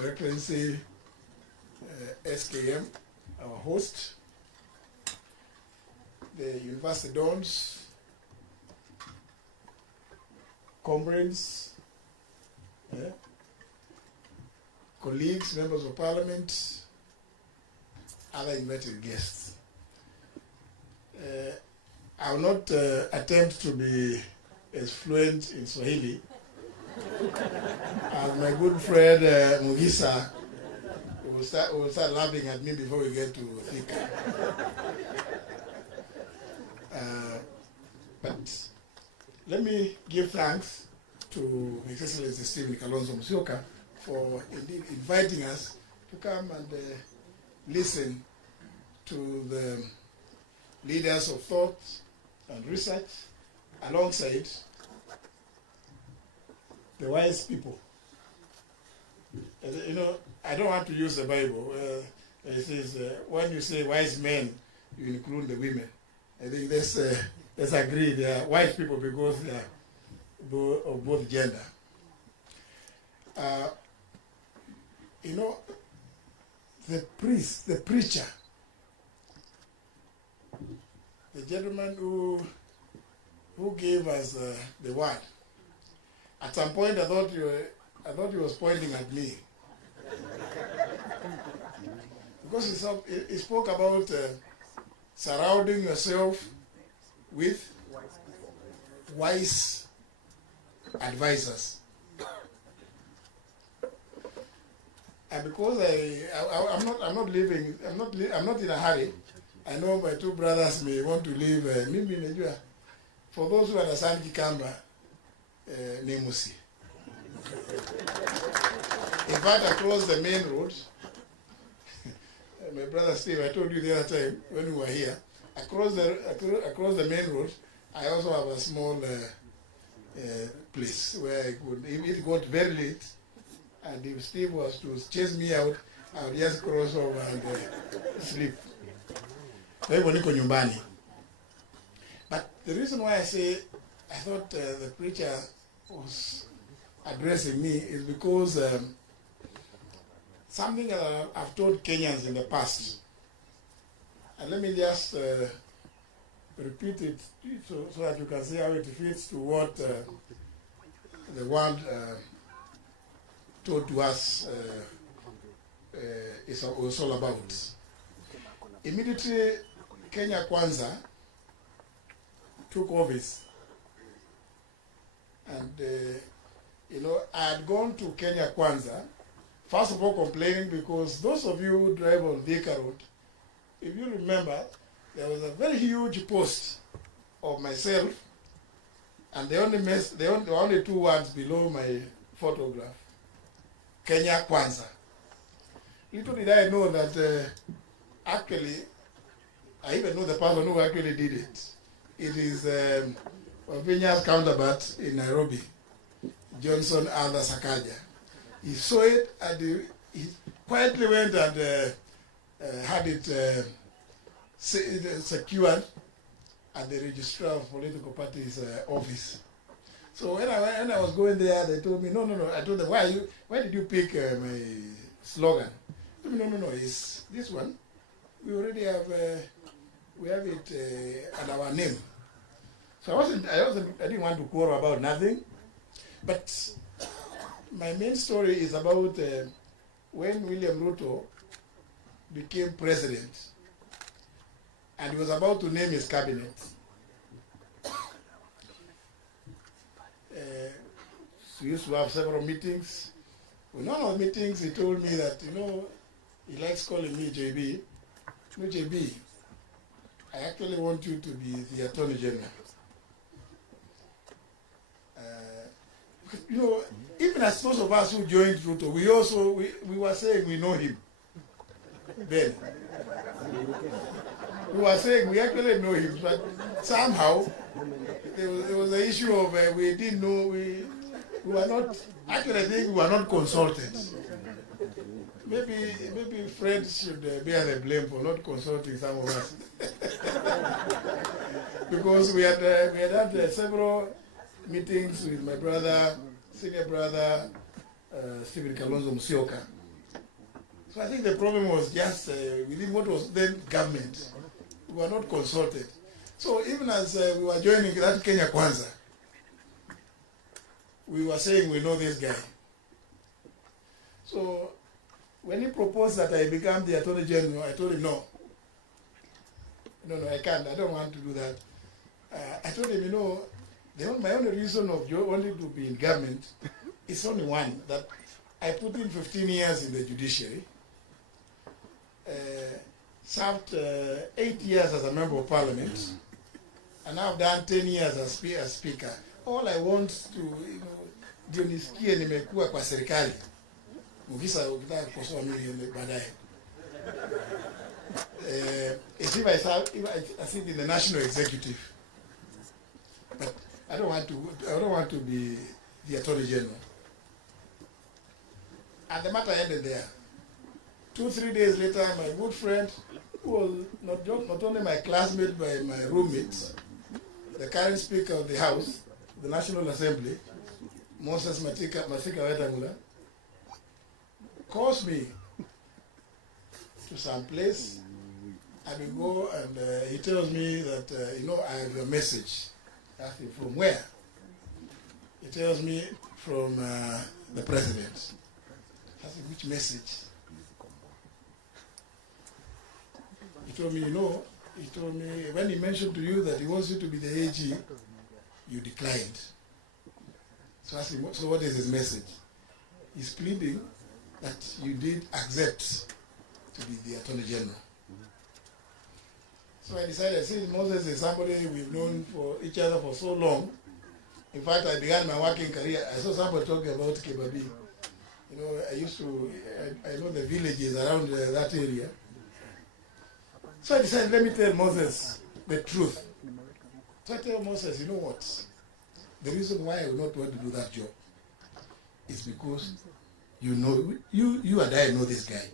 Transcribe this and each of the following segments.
Your Excellency SKM, our host, the University Dons, comrades, colleagues, members of parliament, other invited guests. I will not attempt to be as fluent in Swahili as my good friend Mugisa will start laughing at me before we get to Thika. But let me give thanks to His Excellency Stephen Kalonzo Musyoka for indeed inviting us to come and listen to the leaders of thought and research alongside the wise people. You know, I don't want to use the Bible. It says, when you say wise men, you include the women. I think let's agree they are wise people because they are of both gender. You know, the priest, the preacher, the gentleman who gave us the word. At some point, I thought he was pointing at me because he spoke about surrounding yourself with wise advisors. And because I'm not in a hurry. I know my two brothers may want to leave. For those who understand Kikamba, Nemusi. In fact, across the main road, my brother Steve, I told you the other time when we were here, across the main road, I also have a small place where I could, if it got very late, and if Steve was to chase me out, I would just cross over and sleep. But the reason why I say I thought the preacher was addressing me is because something that I've told Kenyans in the past, and let me just repeat it so that you can see how it fits to what the world told to us was all about. Immediately, Kenya Kwanza took office, and you know, I had gone to Kenya Kwanza, first of all complaining because those of you who drive on Thika Road, if you remember, there was a very huge post of myself, and there were only two words below my photograph: Kenya Kwanza. Little did I know that actually, I even know the person who actually did it. It is Vinya's counterpart in Nairobi, Johnson Arthur Sakaja. He saw it and he quietly went and had it secured at the registrar of political parties' office. So when I was going there, they told me, no. I told them, why did you pick my slogan? They told me, no, it's this one. We already have it at our name. So I didn't want to quarrel about nothing. But my main story is about when William Ruto became president and he was about to name his cabinet. We used to have several meetings. In one of the meetings, he told me that, you know, he likes calling me JB. No, JB, I actually want you to be the Attorney General. You know, even as those of us who joined Ruto, we were saying we know him. Then we were saying we actually know him, but somehow there was the issue of we didn't know, we were not, actually I think we were not consulted. Maybe Fred should bear the blame for not consulting some of us. Because we had had several meetings with my brother, senior brother, Stephen Kalonzo Musyoka, So I think the problem was just within what was then government. We were not consulted. So even as we were joining that Kenya Kwanza, we were saying we know this guy. So when he proposed that I become the Attorney General, I told him no. No, I can't. I don't want to do that. I told him, my only reason of wanting to be in government is only one, that I put in 15 years in the judiciary, served 8 years as a member of parliament, and now I've done 10 years as speaker. All I want to, ndio nisikie nimekuwa kwa serikali. Mugisa ukitaka kukosoa mimi baadaye. If I sit in the national executive, but I don't want to be the Attorney General. And the matter ended there. 2-3 days later, my good friend, who was not only my classmate but my roommate, the current Speaker of the House, the National Assembly, Moses Masika Wetangula, calls me to some place. I will go and he tells me that, I have a message. I ask him, from where? He tells me, from the President. I ask him, which message? He told me, when he mentioned to you that he wants you to be the AG, you declined. So I asked him, so what is his message? He's pleading that you did accept to be the Attorney General. So I decided, since Moses is somebody we've known for each other for so long, in fact, I began my working career, I saw somebody talking about Kebabi. I know the villages around that area. So I decided, let me tell Moses the truth. So I tell Moses, you know what? The reason why I will not want to do that job is because you and I know this guy.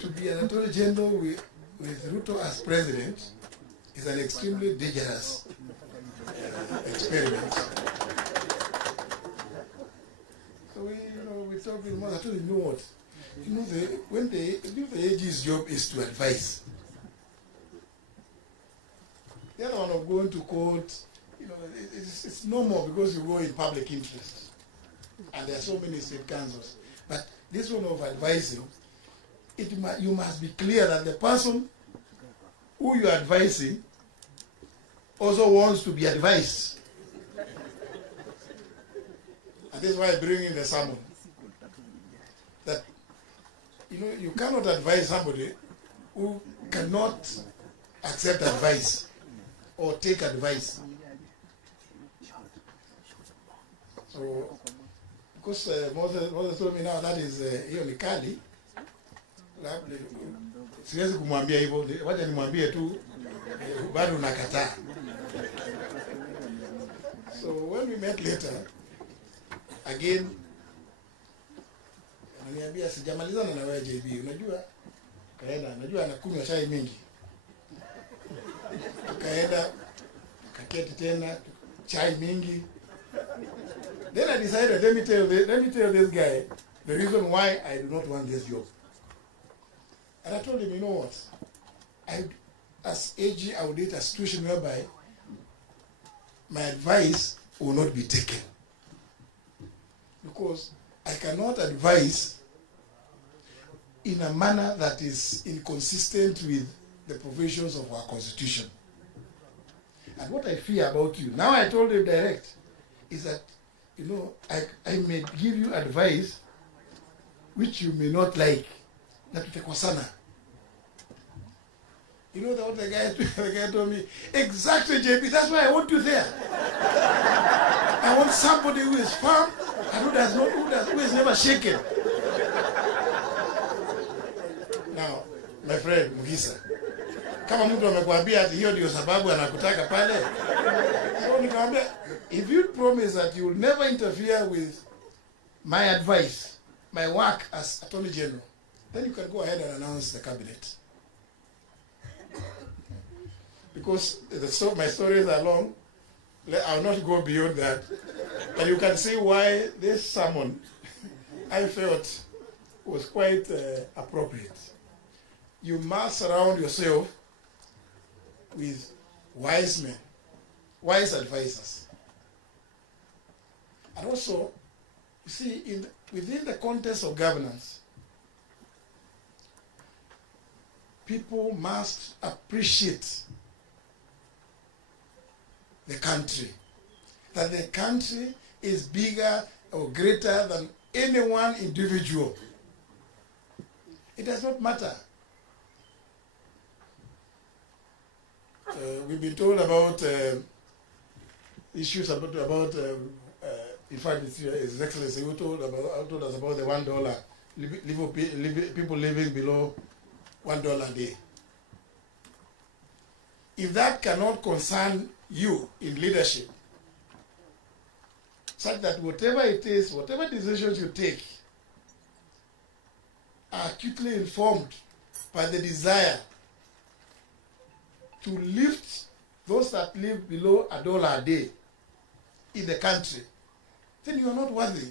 To be an Attorney General with Ruto as president is an extremely dangerous experiment. So we talked with Moses. I told him, you know what? The AG's job is to advise. The other one of going to court, it's normal because you go in public interest. And there are so many state councils. But this one of advising, you must be clear that the person who you are advising also wants to be advised. And this is why I bring in the sermon. That, you cannot advise somebody who cannot accept advice or take advice. So, because Moses told me now that is hiyo ni kali, siwezi kumwambia hivyo, wacha nimwambie tu bado nakataa. So when we met later, again, ananiambia sijamalizana na wewe JB, najua anakunywa chai mingi. Tukaenda, kaketi tena, chai mingi. Then I decided, let me tell this guy the reason why I do not want this job. And I told him, you know what? As AG, I would need a situation whereby my advice will not be taken. Because I cannot advise in a manner that is inconsistent with the provisions of our constitution. And what I fear about you, now I told him direct, is that, I may give you advice which you may not like. Na tutakosana. You know what the guy told me? Exactly, JP, that's why I want you there. I want somebody who is firm and who is never shaken. Now, my friend Mugisa, kama mtu amekwambia ati hiyo ndio sababu anakutaka pale, so nikamwambia, if you promise that you will never interfere with my advice, my work as Attorney General, then you can go ahead and announce the cabinet. Because my stories are long, I will not go beyond that. But you can see why this sermon I felt was quite appropriate. You must surround yourself with wise men, wise advisors. And also, you see, within the context of governance, people must appreciate the country, that the country is bigger or greater than any one individual. It does not matter. We've been told about issues about in fact, His Excellency who told us about the $1 people living below $1 a day. If that cannot concern you in leadership, such that whatever it is, whatever decisions you take, are acutely informed by the desire to lift those that live below $1 a day in the country, then you are not worthy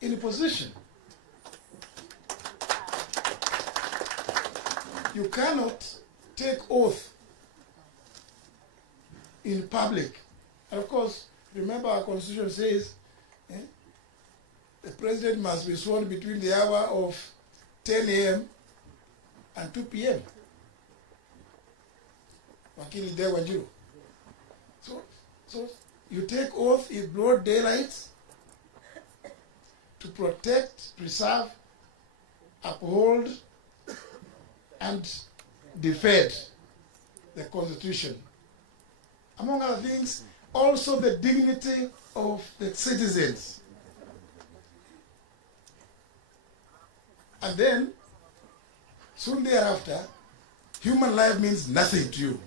in a position. You cannot take oath in public. And of course, remember our constitution says the president must be sworn between the hour of 10 a.m. and 2 p.m. Wakili Dewanjiru. So you take oath in broad daylight to protect, preserve, uphold, and defend the Constitution. Among other things, also the dignity of the citizens. And then, soon thereafter, human life means nothing to you.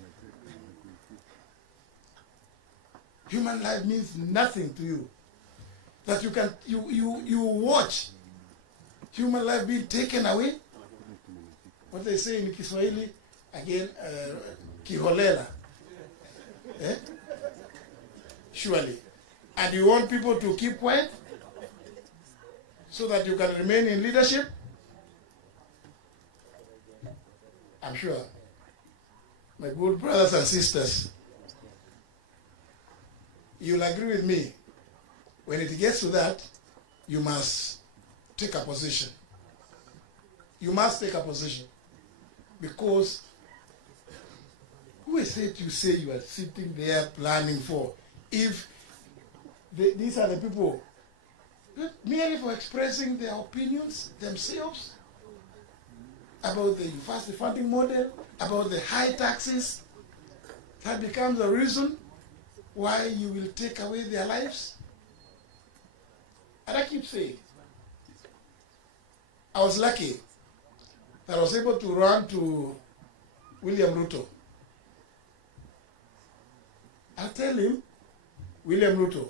Human life means nothing to you. That you watch human life being taken away. What they say in Kiswahili, again, kiholela. Eh? Surely. And you want people to keep quiet so that you can remain in leadership? I'm sure my good brothers and sisters, you'll agree with me. When it gets to that, you must take a position. You must take a position. Because who is it you say you are sitting there planning for? If these are the people merely for expressing their opinions themselves about the university funding model, about the high taxes, that becomes a reason why you will take away their lives. And I keep saying, I was lucky that I was able to run to William Ruto. I tell him, William Ruto,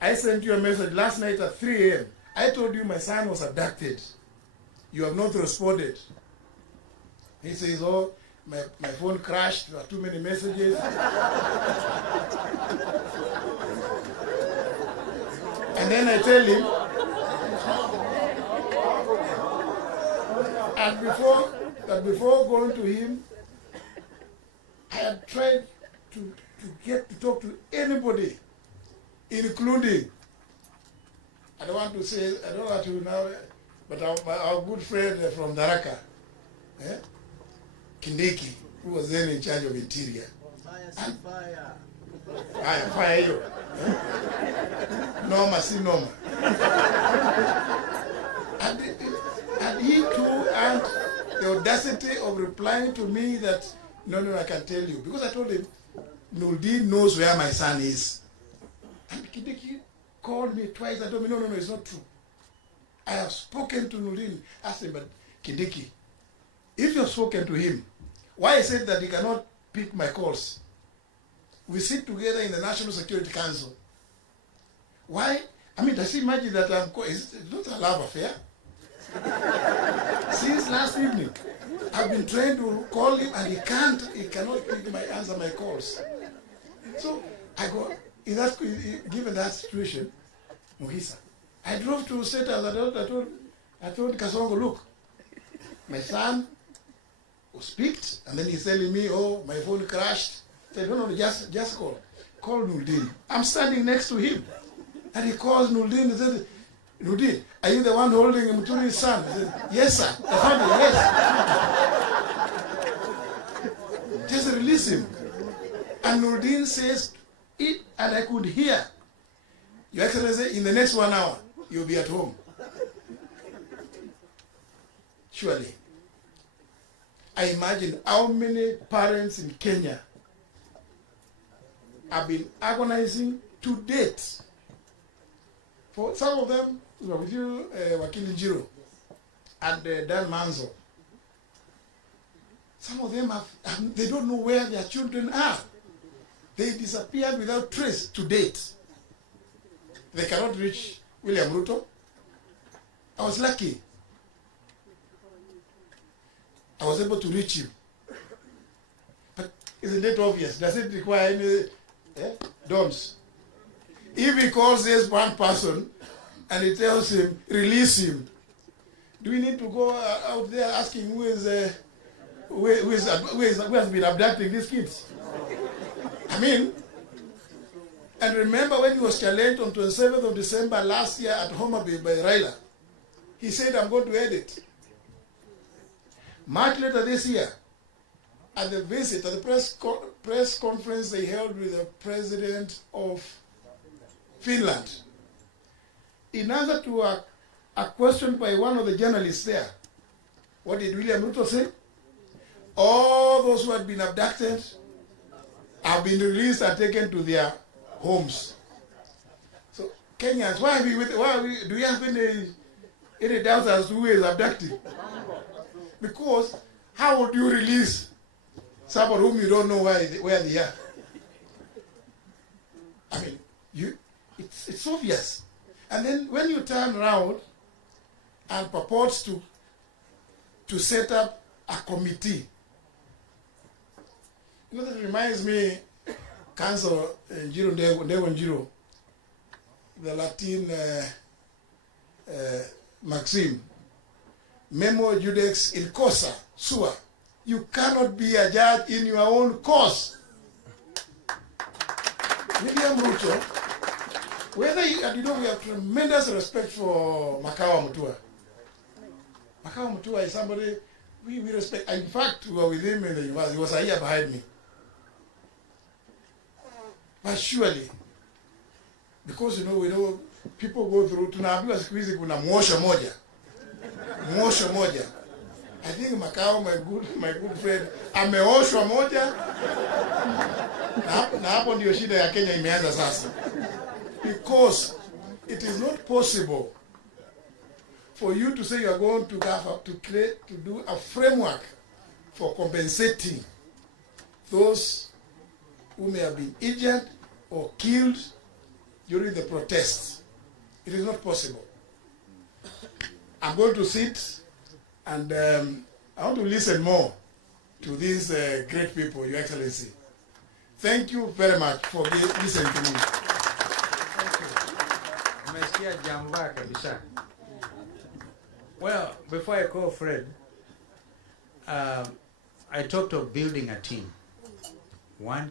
I sent you a message last night at 3 a.m. I told you my son was abducted. You have not responded. He says, oh, my phone crashed, there are too many messages. And then I tell him, and before going to him, I had tried to get to talk to anybody, including, I don't want to now, but our good friend from Daraka, Kindiki, who was then in charge of Interior. Fire you. Norma, see Norma. And he too had the audacity of replying to me that, no, I can tell you. Because I told him, Nuldi knows where my son is. And Kindiki called me twice. I told me, no, it's not true. I have spoken to Nuldi. I said, but Kindiki, if you have spoken to him, why is it that he cannot pick my calls? We sit together in the National Security Council. Why? I mean, does he imagine that it's not a love affair? Since last evening, I've been trying to call him and he cannot answer my calls. So I go, given that situation, Muhisa, I drove to Status. I told Kasongo, look, my son was picked, and then he's telling me, oh, my phone crashed. I said, no, just call. Call Nuldin. I'm standing next to him. And he calls Nuldin and said, Nuldin, are you the one holding Muturi's son? I said, yes, sir. I found him, yes. Just release him. And Nuldin says, it, and I could hear, Your Excellency, in the next 1 hour, you'll be at home. Surely. I imagine how many parents in Kenya have been agonizing to date. For some of them, with you, Wakili Njiro and Dan Manzo, some of them they don't know where their children are. They disappeared without trace to date. They cannot reach William Ruto. I was lucky. I was able to reach him. But isn't it obvious? Does it require any dons? If he calls this one person and he tells him, release him, do we need to go out there asking who has been abducting these kids? I mean, and remember when he was challenged on 27th of December last year at Homa Bay by Raila, he said, I'm going to edit. Much later this year, at the visit, at the press conference they held with the president of Finland, in answer to a question by one of the journalists there, what did William Ruto say? All those who had been abducted have been released and taken to their homes. So Kenyans, do we have any doubts as to who is abducted? Because how would you release someone whom you don't know where they are? I mean, it's obvious. And then when you turn around and purports to set up a committee, that reminds me, Council Njiro Njiro, the Latin maxim, Memo judex in causa sua. You cannot be a judge in your own cause. William Ruto, and we have tremendous respect for Makawa Mutua. Makawa Mutua is somebody we respect. In fact, we were with him in the university. He was a year behind me. But surely, because we know people go through, tunaambiwa siku hizi kuna mwosho moja. I think Makao, my good friend, ameoshwa moja. Na hapo ndio shida ya Kenya imeanza sasa. Because it is not possible for you to say you are going to do a framework for compensating those who may have been injured or killed during the protests. It is not possible. I'm going to sit and I want to listen more to these great people, Your Excellency. Thank you very much for listening to me. Well, before I call Fred, I talked of building a team. One